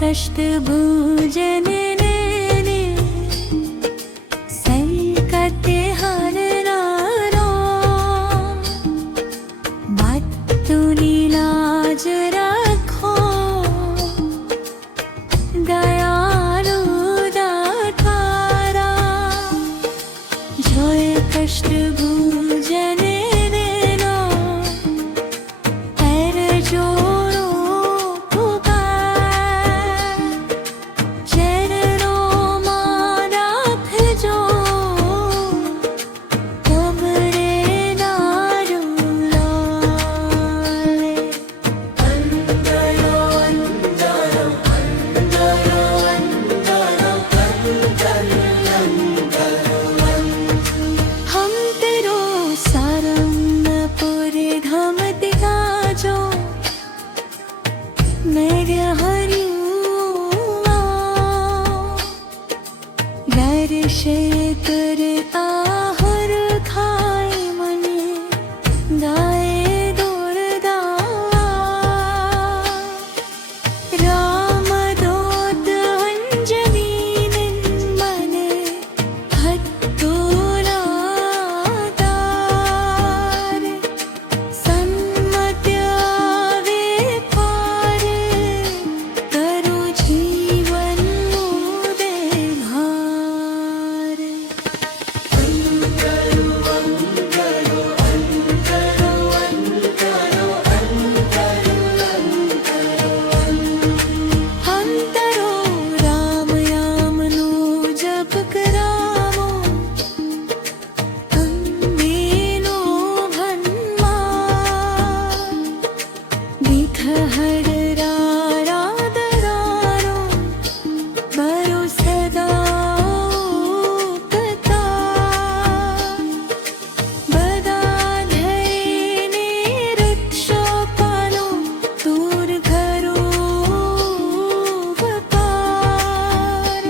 कष्ट भूजन ने संकट हरनारा भक्तोनी लाज रखो दयालु दातारा जय कष्ट भूजन मेरे हरिया दर्श कर आहर खाए मने दाए दुर्दा राम दूत अंजनी मने हत्तुला तार सन्मत आवे पार करो जीवन मुदे भार अंतरो राम याम नो जप करावो अंबेनो भन्मा दिख हर रारादरारो बरो सदा कता बदा धैने रक्षो पालो दूर करो व्यापार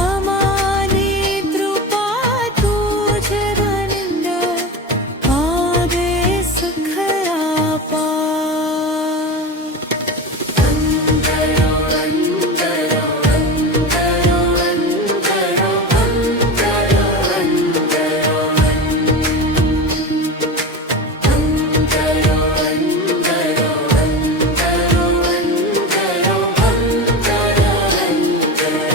अमानी कृपा तुझ धनिंद आगे सुखरा पार अंतरो अंतरो अंतरो अंतरो अंतरो अंतरो अंतरो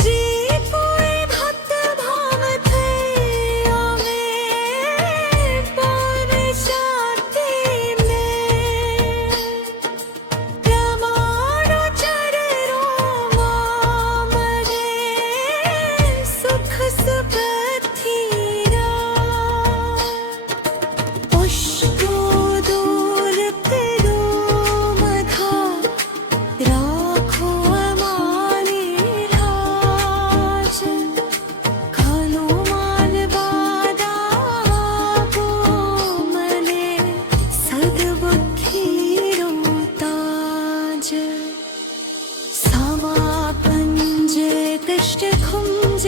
जी कोई भक्त भाव थे आवे पर शांति में प्रमाण चरणों मामले सुख सुपथिरा पुष्पो दूर करो मधा राखो अमानी लाज खानो माल बादा आपो मने सद्बुद्धि रो ताज सवा पंज कष्ट खुंज